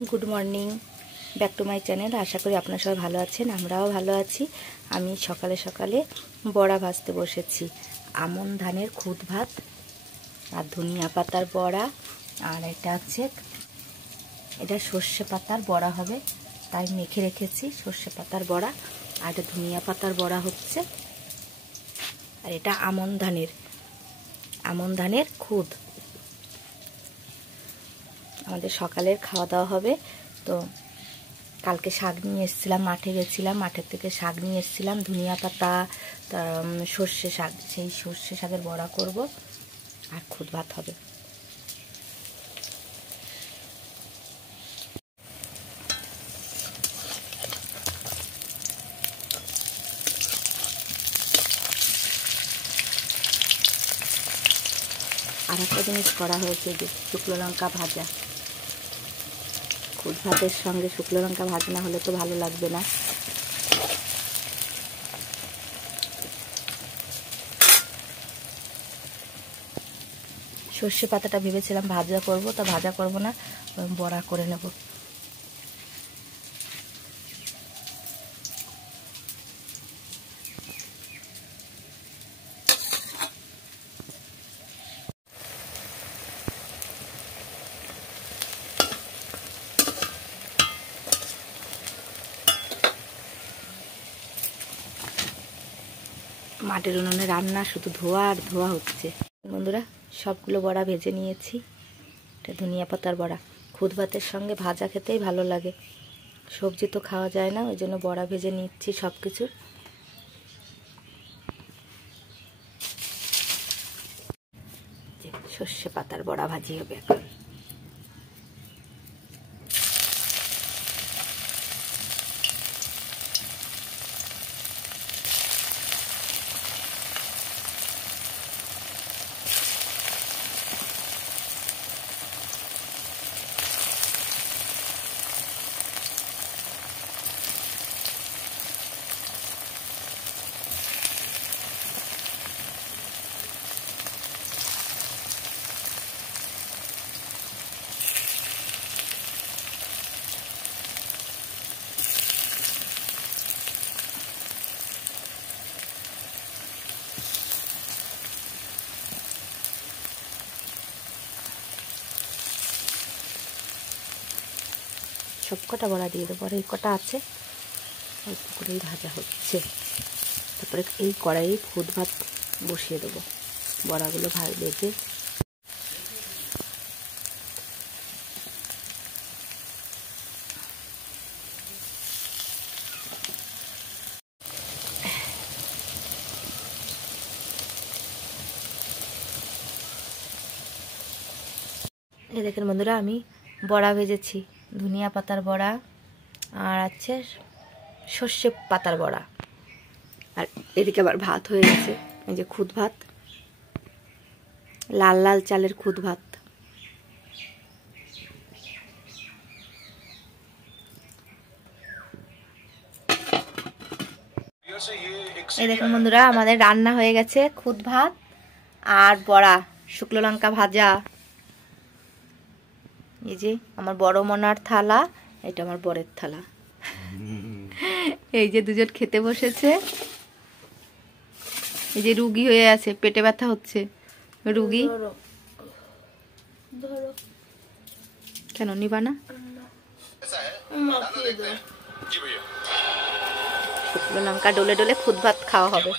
Good morning back to my channel. आशा करी आपनारा सबाई भालो आछेन, आमराओ भालो आछि। आमी सकाले सकाले बड़ा भाजते बसेछि। आमन धानेर खुद भात और धनिया पातार बड़ा और एटा हच्छे एटा सर्षे पातार बड़ा होबे ताई मेखे रेखेछि। सर्षे पातार बड़ा और एटा धनिया पातार बड़ा हच्छे और एटा आमन धानेर खुद। আমাদের সকালের খাওয়া দাওয়া হবে। তো কালকে শাক নিয়ে এসেছিলাম, মাঠে গেছিলাম, মাঠের থেকে শাক নিয়ে এসেছিলাম, ধনিয়া পাতা, সর্ষে শাক। সেই সর্ষে শাকের বড়া করব আর খুদ ভাত হবে। আর একটা জিনিস করা হয়েছে যে শুকনো লঙ্কা ভাজা। খুদ ভাতের সঙ্গে শুকনো লঙ্কা ভাজা না হলে তো ভালো লাগবে না। সর্ষে পাতাটা ভেবেছিলাম ভাজা করব, তা ভাজা করব না, বড়া করে নেব। মাটির উনুনে রান্না, শুধু ধোয়া আর ধোয়া হচ্ছে। বন্ধুরা সবগুলো বড়া ভেজে নিয়েছি। এটা ধনিয়া পাতার বড়া। খুদ ভাতের সঙ্গে ভাজা খেতেই ভালো লাগে, সবজি তো খাওয়া যায় না, ওই জন্য বড়া ভেজে নিচ্ছি সব কিছু। সর্ষে পাতার বড়া ভাজি হবে এখন। সব কটা বড়া দিয়ে দেবো, আর এই কটা আছে অল্প করেই ভাজা হচ্ছে। তারপরে এই কড়াইয়ে খুদ ভাত বসিয়ে দেবো, বড়াগুলো ভেজে। এই দেখেন বন্ধুরা, আমি বড়া ভেজেছি, ধনিয়া পাতার বড়া আর আছে সর্ষে পাতার বড়া। আর এদিকে আবার ভাত হয়ে গেছে, এই যে খুদ ভাত, লাল লাল চালের খুদ ভাত। এই দেখুন বন্ধুরা, আমাদের রান্না হয়ে গেছে খুদ ভাত আর বড়া, শুকনো লঙ্কা ভাজা। এই যে আমার বড় মনার থালা, এটা আমার বরের থালা। এই যে দুজন খেতে বসেছে। এই যে রুগী হয়ে আছে, পেটে ব্যথা হচ্ছে রুগী। কেন নিবা না? শুকনো লঙ্কা ডলে ডলে খুদ ভাত খাওয়া হবে।